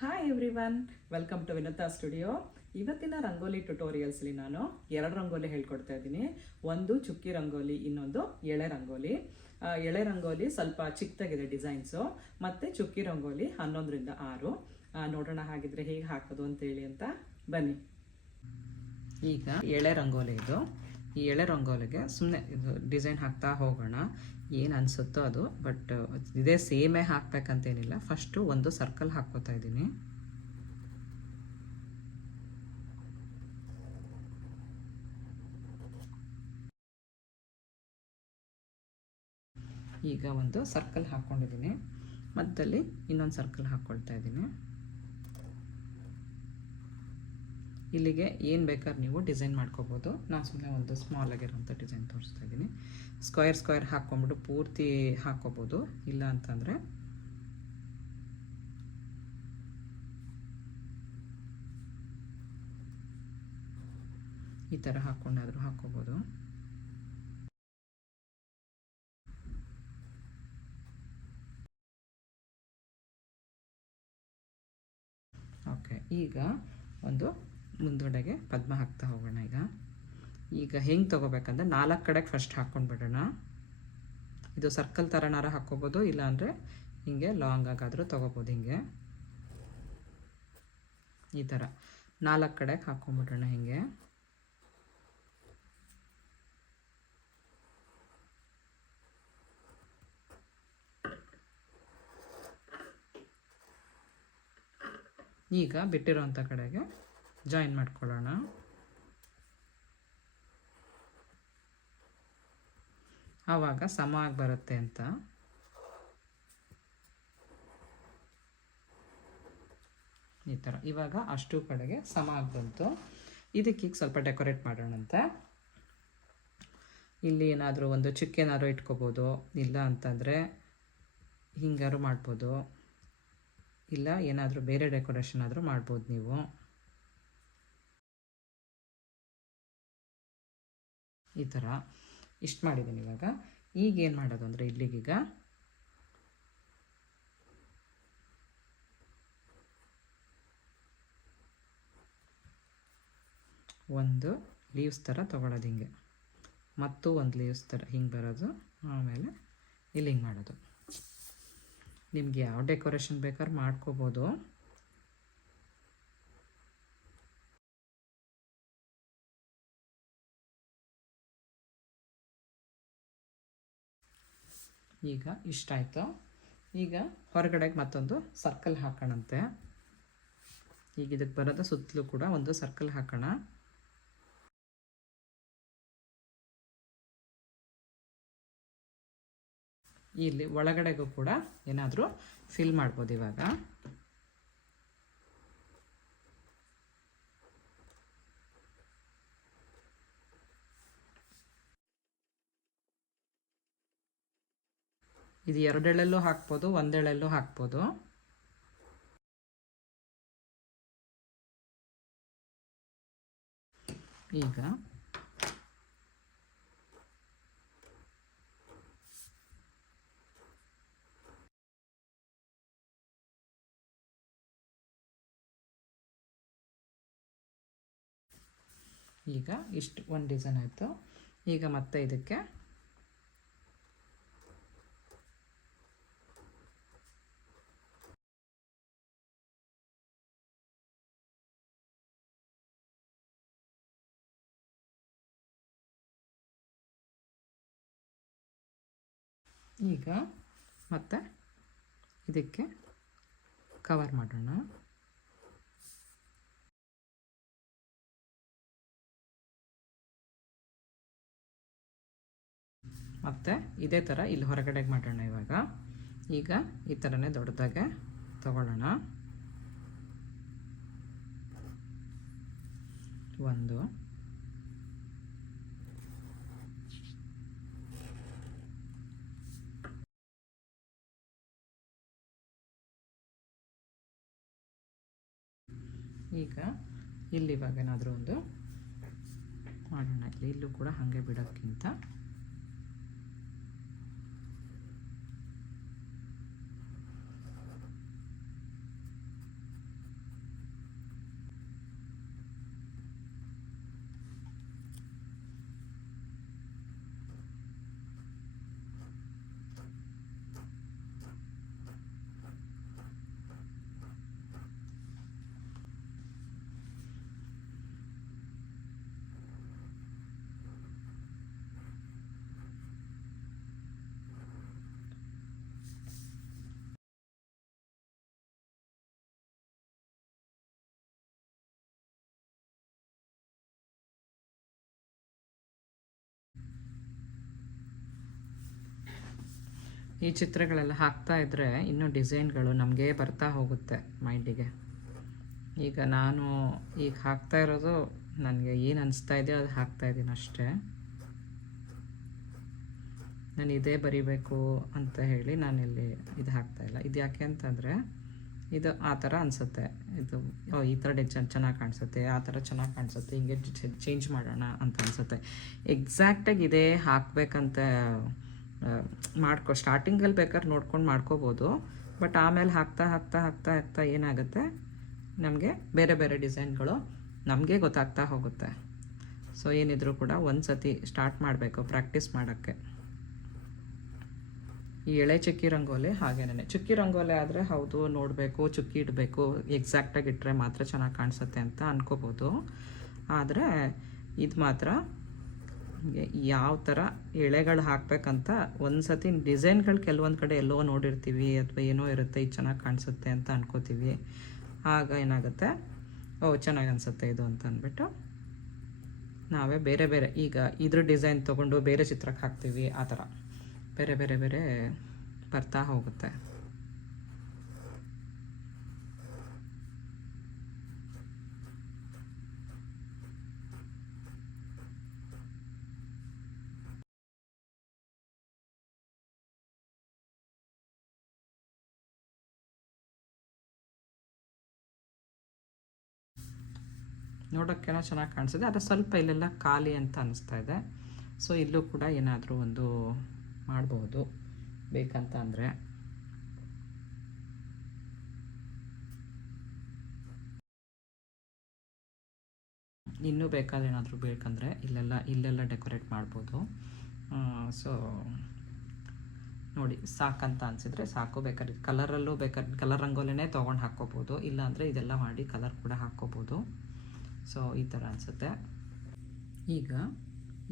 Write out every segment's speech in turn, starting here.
Hi everyone, welcome to Vinata studio. ಇವತ್ತಿನ ರಂಗೋಲಿ ಟ್ಯುಟೋರಿಯಲ್ಸ್ಲಿ ನಾನು 2 ರಂಗೋಲಿ ಹೇಳ್ಕೊಡ್ತಾ ಇದ್ದೀನಿ. ಒಂದು ಚುಕ್ಕಿ ರಂಗೋಲಿ, ಇನ್ನೊಂದು ಎಳೆ ರಂಗೋಲಿ. ಎಳೆ ರಂಗೋಲಿ ಸ್ವಲ್ಪ ಚಿಕ್ಕದಾಗಿದೆ ಡಿಸೈನ್ಸು, ಮತ್ತು ಚುಕ್ಕಿ ರಂಗೋಲಿ 11ರಿಂದ 6. ನೋಡೋಣ ಹಾಗಿದ್ರೆ ಹೇಗೆ ಹಾಕೋದು ಅಂತೇಳಿ ಅಂತ ಬನ್ನಿ. ಈಗ ಎಳೆ ರಂಗೋಲಿ ಇದು. ಈ ಎಳೆ ರಂಗೋಲಿಗೆ ಸುಮ್ಮನೆ ಇದು ಡಿಸೈನ್ ಹಾಕ್ತಾ ಹೋಗೋಣ, ಏನು ಅನಿಸುತ್ತೋ ಅದು. ಬಟ್ ಇದೇ ಸೇಮೇ ಹಾಕ್ಬೇಕಂತೇನಿಲ್ಲ. ಫಸ್ಟು ಒಂದು ಸರ್ಕಲ್ ಹಾಕ್ಕೋತಾ ಇದ್ದೀನಿ. ಈಗ ಒಂದು ಸರ್ಕಲ್ ಹಾಕ್ಕೊಂಡಿದ್ದೀನಿ, ಮಧ್ಯದಲ್ಲಿ ಇನ್ನೊಂದು ಸರ್ಕಲ್ ಹಾಕ್ಕೊಳ್ತಾ ಇದ್ದೀನಿ. ಇಲ್ಲಿಗೆ ಏನು ಬೇಕಾದ್ರೆ ನೀವು ಡಿಸೈನ್ ಮಾಡ್ಕೋಬೋದು. ನಾನು ಸುಮ್ಮನೆ ಒಂದು ಸ್ಮಾಲ್ ಆಗಿರೋಂಥ ಡಿಸೈನ್ ತೋರಿಸ್ತಾ ಇದ್ದೀನಿ. ಸ್ಕ್ವೇರ್ ಹಾಕ್ಕೊಂಬಿಟ್ಟು ಪೂರ್ತಿ ಹಾಕ್ಕೋಬೋದು, ಇಲ್ಲ ಅಂತಂದರೆ ಈ ಥರ ಹಾಕ್ಕೊಂಡಾದರೂ ಹಾಕ್ಕೋಬೋದು. ಓಕೆ, ಈಗ ಒಂದು ಮುಂದುಗಡೆಗೆ ಪದ್ಮ ಹಾಕ್ತಾ ಹೋಗೋಣ. ಈಗ ಹೆಂಗೆ ತೊಗೋಬೇಕಂದ್ರೆ 4 ಕಡೆಗೆ ಫಸ್ಟ್ ಹಾಕ್ಕೊಂಡ್ಬಿಡೋಣ. ಇದು ಸರ್ಕಲ್ ಥರನಾರ ಹಾಕ್ಕೋಬೋದು, ಇಲ್ಲಾಂದರೆ ಹಿಂಗೆ ಲಾಂಗ್ ಆಗಾದರೂ ತೊಗೋಬೋದು. ಹಿಂಗೆ ಈ ಥರ 4 ಕಡೆಗೆ ಹಾಕ್ಕೊಂಡ್ಬಿಡೋಣ. ಹಿಂಗೆ ಈಗ ಬಿಟ್ಟಿರೋಂಥ ಕಡೆಗೆ ಜಾಯಿನ್ ಮಾಡ್ಕೊಳ್ಳೋಣ. ಆವಾಗ ಸಮ ಆಗಿ ಬರುತ್ತೆ ಅಂತ. ಈ ಥರ ಇವಾಗ ಅಷ್ಟು ಕಡೆಗೆ ಸಮ ಆಗಿ ಬಂತು. ಇದಕ್ಕೀಗ ಸ್ವಲ್ಪ ಡೆಕೋರೇಟ್ ಮಾಡೋಣಂತ. ಇಲ್ಲಿ ಏನಾದರೂ ಒಂದು ಚುಕ್ಕೆನಾದ್ರು ಇಟ್ಕೋಬೋದು, ಇಲ್ಲ ಅಂತಂದರೆ ಹಿಂಗಾರು ಮಾಡ್ಬೋದು, ಇಲ್ಲ ಏನಾದರೂ ಬೇರೆ ಡೆಕೋರೇಷನ್ ಆದರೂ ಮಾಡ್ಬೋದು ನೀವು. ಈ ಥರ ಇಷ್ಟು ಮಾಡಿದ್ದೀನಿ. ಇವಾಗ ಈಗೇನು ಮಾಡೋದು ಅಂದರೆ ಇಲ್ಲಿಗೀಗ ಒಂದು ಲೀವ್ಸ್ ಥರ ತೊಗೊಳೋದು, ಹಿಂಗೆ ಮತ್ತು ಒಂದು ಲೀವ್ಸ್ ಥರ ಹಿಂಗೆ ಬರೋದು, ಆಮೇಲೆ ಇಲ್ಲಿ ಹಿಂಗೆ ಮಾಡೋದು. ನಿಮ್ಗೆ ಯಾವ ಡೆಕೋರೇಷನ್ ಬೇಕಾದ್ರೂ ಮಾಡ್ಕೋಬೋದು. ಈಗ ಇಷ್ಟಾಯಿತು. ಈಗ ಹೊರಗಡೆಗೆ ಮತ್ತೊಂದು ಸರ್ಕಲ್ ಹಾಕೋಣಂತೆ. ಈಗ ಇದಕ್ಕೆ ಬರೋದು ಸುತ್ತಲೂ ಕೂಡ ಒಂದು ಸರ್ಕಲ್ ಹಾಕೋಣ. ಇಲ್ಲಿ ಒಳಗಡೆಗೂ ಕೂಡ ಏನಾದರೂ ಫಿಲ್ ಮಾಡ್ಬೋದು. ಇವಾಗ ಇದು 2 ಎಳೆಲ್ಲೂ ಹಾಕ್ಬೋದು, 1 ಎಳೆಲ್ಲೂ ಹಾಕ್ಬೋದು. ಈಗ ಇಷ್ಟು ಒಂದು ಡಿಸೈನ್ ಆಯಿತು. ಈಗ ಮತ್ತೆ ಇದಕ್ಕೆ ಈಗ ಮತ್ತೆ ಇದಕ್ಕೆ ಕವರ್ ಮಾಡೋಣ. ಮತ್ತು ಇದೇ ಥರ ಇಲ್ಲಿ ಹೊರಗಡೆಗೆ ಮಾಡೋಣ. ಈಗ ಈ ಥರನೇ ದೊಡ್ಡದಾಗೆ ತಗೊಳ್ಳೋಣ. ಒಂದು, ಈಗ ಇಲ್ಲಿ ಇವಾಗ ಏನಾದರೂ ಒಂದು ಮಾಡೋಣ. ಇಲ್ಲೂ ಕೂಡ ಹಾಗೆ ಬಿಡೋಕ್ಕಿಂತ ಈ ಚಿತ್ರಗಳೆಲ್ಲ ಹಾಕ್ತಾ ಇದ್ದರೆ ಇನ್ನೂ ಡಿಸೈನ್ಗಳು ನಮಗೆ ಬರ್ತಾ ಹೋಗುತ್ತೆ ಮೈಂಡಿಗೆ. ಈಗ ನಾನು ಈಗ ಹಾಕ್ತಾ ಇರೋದು ನನಗೆ ಏನು ಅನಿಸ್ತಾ ಇದೆಯೋ ಅದು ಹಾಕ್ತಾಯಿದ್ದೀನಿ ಅಷ್ಟೇ. ನಾನು ಇದೇ ಬರಿಬೇಕು ಅಂತ ಹೇಳಿ ನಾನಿಲ್ಲಿ ಇದು ಹಾಕ್ತಾಯಿಲ್ಲ. ಇದು ಯಾಕೆ ಅಂತಂದರೆ ಇದು ಆ ಥರ ಅನಿಸುತ್ತೆ, ಇದು ಈ ಥರ ಡಿಸೈನ್ ಚೆನ್ನಾಗಿ ಕಾಣಿಸುತ್ತೆ, ಆ ಥರ ಚೆನ್ನಾಗಿ ಕಾಣಿಸುತ್ತೆ, ಹಿಂಗೆ ಚೇಂಜ್ ಮಾಡೋಣ ಅಂತ ಅನಿಸುತ್ತೆ. ಎಕ್ಸಾಕ್ಟಾಗಿ ಇದೇ ಹಾಕಬೇಕಂತ ಸ್ಟಾರ್ಟಿಂಗಲ್ಲಿ ಬೇಕಾದ್ರೆ ನೋಡ್ಕೊಂಡು ಮಾಡ್ಕೋಬೋದು. ಬಟ್ ಆಮೇಲೆ ಹಾಕ್ತಾ ಹಾಕ್ತಾ ಹಾಕ್ತಾ ಹಾಕ್ತಾ ಏನಾಗುತ್ತೆ, ನಮಗೆ ಬೇರೆ ಬೇರೆ ಡಿಸೈನ್ಗಳು ನಮಗೆ ಗೊತ್ತಾಗ್ತಾ ಹೋಗುತ್ತೆ. ಸೊ ಏನಿದ್ರು ಕೂಡ ಒಂದು ಸತಿ ಸ್ಟಾರ್ಟ್ ಮಾಡಬೇಕು ಪ್ರಾಕ್ಟೀಸ್ ಮಾಡೋಕ್ಕೆ. ಈ ಎಳೆ ಚುಕ್ಕಿ ರಂಗೋಲಿ ಹಾಗೇನೆ. ಚುಕ್ಕಿ ರಂಗೋಲಿ ಆದರೆ ಹೌದು ನೋಡಬೇಕು, ಚುಕ್ಕಿ ಇಡಬೇಕು, ಎಕ್ಸಾಕ್ಟಾಗಿ ಇಟ್ಟರೆ ಮಾತ್ರ ಚೆನ್ನಾಗಿ ಕಾಣಿಸುತ್ತೆ ಅಂತ ಅನ್ಕೋಬೋದು. ಆದರೆ ಇದು ಮಾತ್ರ ಯಾವ ಥರ ಎಳೆಗಳು ಹಾಕಬೇಕಂತ ಒಂದು ಸತಿ ಡಿಸೈನ್ಗಳು ಕೆಲವೊಂದು ಕಡೆ ಎಲ್ಲೋ ನೋಡಿರ್ತೀವಿ ಅಥವಾ ಏನೋ ಇರುತ್ತೆ, ಇದು ಚೆನ್ನಾಗಿ ಕಾಣಿಸುತ್ತೆ ಅಂತ ಅನ್ಕೋತೀವಿ. ಆಗ ಏನಾಗುತ್ತೆ, ಚೆನ್ನಾಗಿ ಅನಿಸುತ್ತೆ ಇದು ಅಂತ ಅಂದ್ಬಿಟ್ಟು ನಾವೇ ಬೇರೆ ಬೇರೆ ಈಗ ಇದ್ರ ಡಿಸೈನ್ ತೊಗೊಂಡು ಬೇರೆ ಚಿತ್ರಕ್ಕೆ ಹಾಕ್ತೀವಿ. ಆ ಥರ ಬೇರೆ ಬೇರೆ ಬೇರೆ ಬರ್ತಾ ಹೋಗುತ್ತೆ. ನೋಡೋಕ್ಕೇನೋ ಚೆನ್ನಾಗಿ ಕಾಣಿಸಿದೆ, ಆದರೆ ಸ್ವಲ್ಪ ಇಲ್ಲೆಲ್ಲ ಖಾಲಿ ಅಂತ ಅನ್ನಿಸ್ತಾ ಇದೆ. ಸೊ ಇಲ್ಲೂ ಕೂಡ ಏನಾದರೂ ಒಂದು ಮಾಡ್ಬೋದು ಬೇಕಂತ ಅಂದರೆ. ಇನ್ನೂ ಬೇಕಾದ್ರೆ ಏನಾದರೂ ಬೇಕಂದರೆ ಇಲ್ಲೆಲ್ಲ ಡೆಕೋರೇಟ್ ಮಾಡ್ಬೋದು. ಸೊ ನೋಡಿ ಸಾಕಂತ ಅನಿಸಿದ್ರೆ ಸಾಕು. ಬೇಕಾದ್ರೆ ಕಲರಲ್ಲೂ ಬೇಕಾದ್ರೆ ಕಲರ್ ರಂಗೋಲಿನೇ ತೊಗೊಂಡು ಹಾಕ್ಕೋಬೋದು, ಇಲ್ಲಾಂದರೆ ಇದೆಲ್ಲ ಮಾಡಿ ಕಲರ್ ಕೂಡ ಹಾಕ್ಕೋಬೋದು. ಸೊ ಈ ಥರ ಅನಿಸುತ್ತೆ. ಈಗ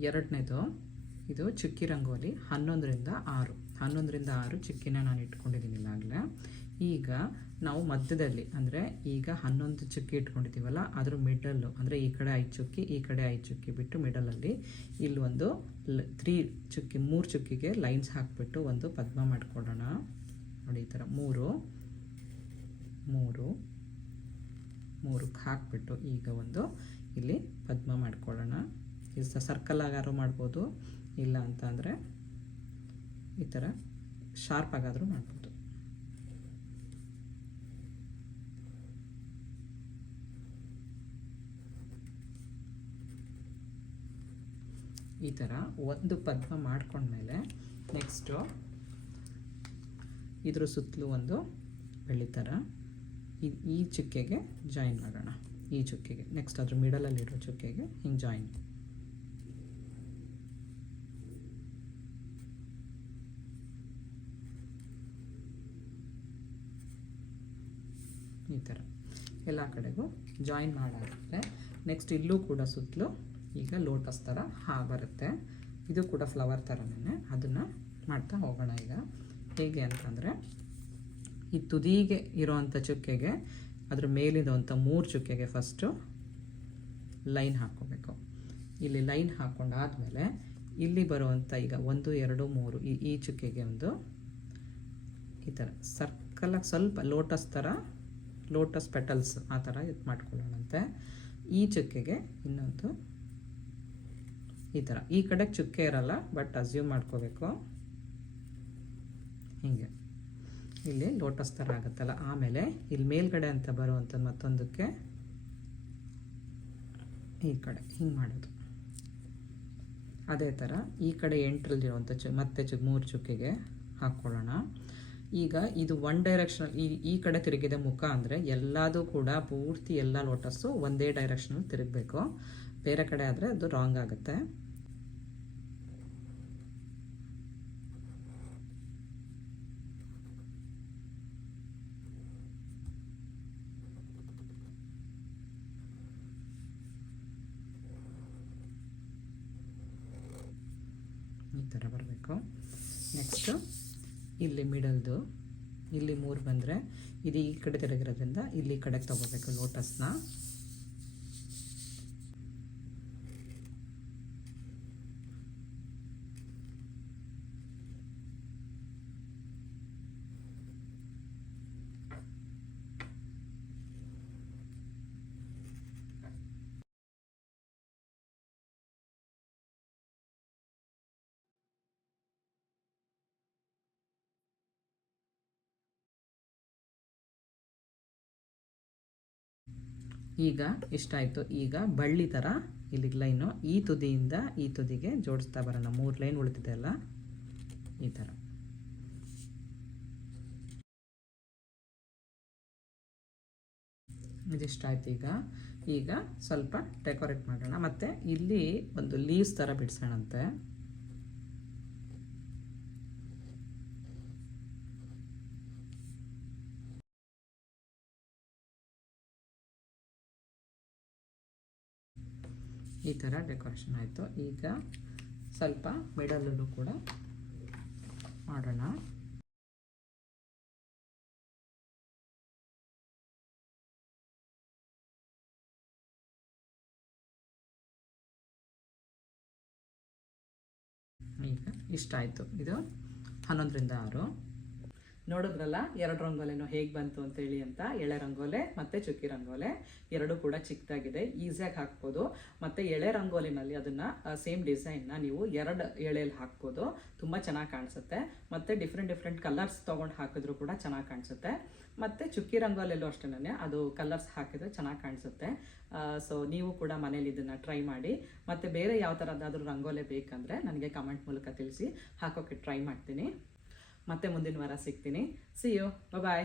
ಎರಡನೇದು ಇದು ಚುಕ್ಕಿ ರಂಗೋಲಿ 11ರಿಂದ 6 ಚುಕ್ಕಿನ ನಾನು ಇಟ್ಕೊಂಡಿದ್ದೀನಿ ಇಲ್ಲಾಗಲೇ. ಈಗ ನಾವು ಮಧ್ಯದಲ್ಲಿ ಅಂದರೆ ಈಗ 11 ಚುಕ್ಕಿ ಇಟ್ಕೊಂಡಿದ್ದೀವಲ್ಲ, ಅದ್ರ ಮಿಡಲ್ಲು ಅಂದರೆ ಈ ಕಡೆ 5 ಚುಕ್ಕಿ ಈ ಕಡೆ 5 ಚುಕ್ಕಿ ಬಿಟ್ಟು ಮಿಡಲಲ್ಲಿ ಇಲ್ಲೊಂದು 3 ಚುಕ್ಕಿಗೆ ಲೈನ್ಸ್ ಹಾಕಿಬಿಟ್ಟು ಒಂದು ಪದ್ಮ ಮಾಡ್ಕೊಳ್ಳೋಣ. ನೋಡಿ ಈ ಥರ 3 ಹಾಕಿಬಿಟ್ಟು ಈಗ ಒಂದು ಇಲ್ಲಿ ಪದ್ಮ ಮಾಡ್ಕೊಳ್ಳೋಣ. ಇದು ಸರ್ಕಲ್ ಆಗಾದ್ರೂ ಮಾಡ್ಬೋದು, ಇಲ್ಲ ಅಂತ ಅಂದರೆ ಈ ಥರ ಶಾರ್ಪ್ ಆಗಾದರೂ ಮಾಡ್ಬೋದು. ಈ ಥರ ಒಂದು ಪದ್ಮ ಮಾಡ್ಕೊಂಡ್ಮೇಲೆ ನೆಕ್ಸ್ಟು ಇದ್ರ ಸುತ್ತಲೂ ಒಂದು ಬೆಳ್ಳಿ ಥರ ಈ ಚುಕ್ಕೆಗೆ ಜಾಯಿನ್ ಮಾಡೋಣ. ಈ ಚುಕ್ಕೆಗೆ ನೆಕ್ಸ್ಟ್ ಅದ್ರ ಮಿಡಲಲ್ಲಿರೋ ಚುಕ್ಕೆಗೆ ಹಿಂಗೆ ಜಾಯಿನ್. ಈ ಥರ ಎಲ್ಲ ಕಡೆಗೂ ಜಾಯಿನ್ ಮಾಡಾಗುತ್ತೆ. ನೆಕ್ಸ್ಟ್ ಇಲ್ಲೂ ಕೂಡ ಸುತ್ತಲೂ ಈಗ ಲೋಟಸ್ ಥರ ಬರುತ್ತೆ. ಇದು ಕೂಡ ಫ್ಲವರ್ ಥರನೇ, ಅದನ್ನು ಮಾಡ್ತಾ ಹೋಗೋಣ. ಈಗ ಹೇಗೆ ಅಂತಂದರೆ ಈ ತುದಿಗೆ ಇರೋವಂಥ ಚುಕ್ಕೆಗೆ ಅದ್ರ ಮೇಲಿರುವಂಥ 3 ಚುಕ್ಕೆಗೆ ಫಸ್ಟು ಲೈನ್ ಹಾಕ್ಕೋಬೇಕು. ಇಲ್ಲಿ ಲೈನ್ ಹಾಕ್ಕೊಂಡಾದ್ಮೇಲೆ ಇಲ್ಲಿ ಬರುವಂಥ ಈಗ 1 2 3 ಈ ಚುಕ್ಕೆಗೆ ಒಂದು ಈ ಥರ ಸರ್ಕಲಾಗಿ ಸ್ವಲ್ಪ ಲೋಟಸ್ ಪೆಟಲ್ಸ್ ಆ ಥರ ಇದು ಮಾಡ್ಕೊಳ್ಳೋಣಂತೆ. ಈ ಚುಕ್ಕೆಗೆ ಇನ್ನೊಂದು ಈ ಥರ ಈ ಕಡೆ ಚುಕ್ಕೆ ಇರಲ್ಲ, ಬಟ್ ಅಸ್ಯೂಮ್ ಮಾಡ್ಕೋಬೇಕು ಹೀಗೆ. ಇಲ್ಲಿ ಲೋಟಸ್ ಥರ ಆಗುತ್ತಲ್ಲ, ಆಮೇಲೆ ಇಲ್ಲಿ ಮೇಲ್ಗಡೆ ಅಂತ ಬರುವಂಥದ್ದು ಮತ್ತೊಂದಕ್ಕೆ ಈ ಕಡೆ ಹಿಂಗೆ ಮಾಡೋದು. ಅದೇ ಥರ ಈ ಕಡೆ 8ರಲ್ಲಿರುವಂಥ ಮತ್ತೆ 3 ಚುಕ್ಕೆಗೆ ಹಾಕ್ಕೊಳ್ಳೋಣ. ಈಗ ಇದು ಒನ್ ಡೈರೆಕ್ಷನ್ ಈ ಕಡೆ ತಿರುಗಿದೆ ಮುಖ ಅಂದರೆ ಎಲ್ಲದೂ ಕೂಡ ಪೂರ್ತಿ ಎಲ್ಲ ಲೋಟಸ್ಸು ಒಂದೇ ಡೈರೆಕ್ಷನಲ್ಲಿ ತಿರುಗಬೇಕು. ಬೇರೆ ಕಡೆ ಆದರೆ ಅದು ರಾಂಗ್ ಆಗುತ್ತೆ. ಈ ಥರ ಬರಬೇಕು. ನೆಕ್ಸ್ಟು ಇಲ್ಲಿ ಮಿಡಲ್ದು ಇಲ್ಲಿ 3 ಬಂದರೆ ಇದು ಈ ಕಡೆ ತಿರುಗಿರೋದ್ರಿಂದ ಇಲ್ಲಿ ಕಡೆಗೆ ತಗೋಬೇಕು ಲೋಟಸ್ನ. ಈಗ ಇಷ್ಟ ಆಯಿತು. ಈಗ ಬಳ್ಳಿ ಥರ ಇಲ್ಲಿಗೆ ಲೈನು ಈ ತುದಿಯಿಂದ ಈ ತುದಿಗೆ ಜೋಡಿಸ್ತಾ ಬರೋಣ. 3 ಲೈನ್ ಉಳಿದಿದೆ ಅಲ್ಲ, ಈ ಥರ. ಇದಿಷ್ಟ ಆಯ್ತು. ಈಗ ಸ್ವಲ್ಪ ಡೆಕೋರೇಟ್ ಮಾಡೋಣ. ಮತ್ತು ಇಲ್ಲಿ ಒಂದು ಲೀವ್ಸ್ ಥರ ಬಿಡಿಸೋಣಂತೆ. ಈ ಥರ ಡೆಕೋರೇಷನ್ ಆಯಿತು. ಈಗ ಸ್ವಲ್ಪ ಮಿಡಲಲ್ಲೂ ಕೂಡ ಮಾಡೋಣ. ಈಗ ಇಷ್ಟ ಆಯಿತು. ಇದು 11ರಿಂದ 6. ನೋಡಿದ್ರಲ್ಲ 2 ರಂಗೋಲೆನೋ ಹೇಗೆ ಬಂತು ಅಂತೇಳಿ ಅಂತ. ಎಳೆ ರಂಗೋಲೆ ಮತ್ತು ಚುಕ್ಕಿ ರಂಗೋಲೆ ಎರಡೂ ಕೂಡ ಚಿಕ್ಕದಾಗಿದೆ, ಈಸಿಯಾಗಿ ಹಾಕ್ಬೋದು. ಮತ್ತು ಎಳೆ ರಂಗೋಲಿನಲ್ಲಿ ಅದನ್ನು ಸೇಮ್ ಡಿಸೈನ್ನ ನೀವು 2 ಎಳೆಯಲ್ಲಿ ಹಾಕ್ಬೋದು, ತುಂಬ ಚೆನ್ನಾಗಿ ಕಾಣಿಸುತ್ತೆ. ಮತ್ತು ಡಿಫ್ರೆಂಟ್ ಕಲರ್ಸ್ ತೊಗೊಂಡು ಹಾಕಿದ್ರು ಕೂಡ ಚೆನ್ನಾಗಿ ಕಾಣಿಸುತ್ತೆ. ಮತ್ತು ಚುಕ್ಕಿ ರಂಗೋಲೆಲ್ಲೂ ಅಷ್ಟೇ ಅದು ಕಲರ್ಸ್ ಹಾಕಿದ್ರೆ ಚೆನ್ನಾಗಿ ಕಾಣಿಸುತ್ತೆ. ಸೊ ನೀವು ಕೂಡ ಮನೇಲಿ ಇದನ್ನು ಟ್ರೈ ಮಾಡಿ. ಮತ್ತು ಬೇರೆ ಯಾವ ಥರದ್ದಾದರೂ ರಂಗೋಲೆ ಬೇಕಂದರೆ ನನಗೆ ಕಮೆಂಟ್ ಮೂಲಕ ತಿಳಿಸಿ, ಹಾಕೋಕ್ಕೆ ಟ್ರೈ ಮಾಡ್ತೀನಿ. ಮತ್ತೆ ಮುಂದಿನ ವಾರ ಸಿಗ್ತೀನಿ. See you, bye.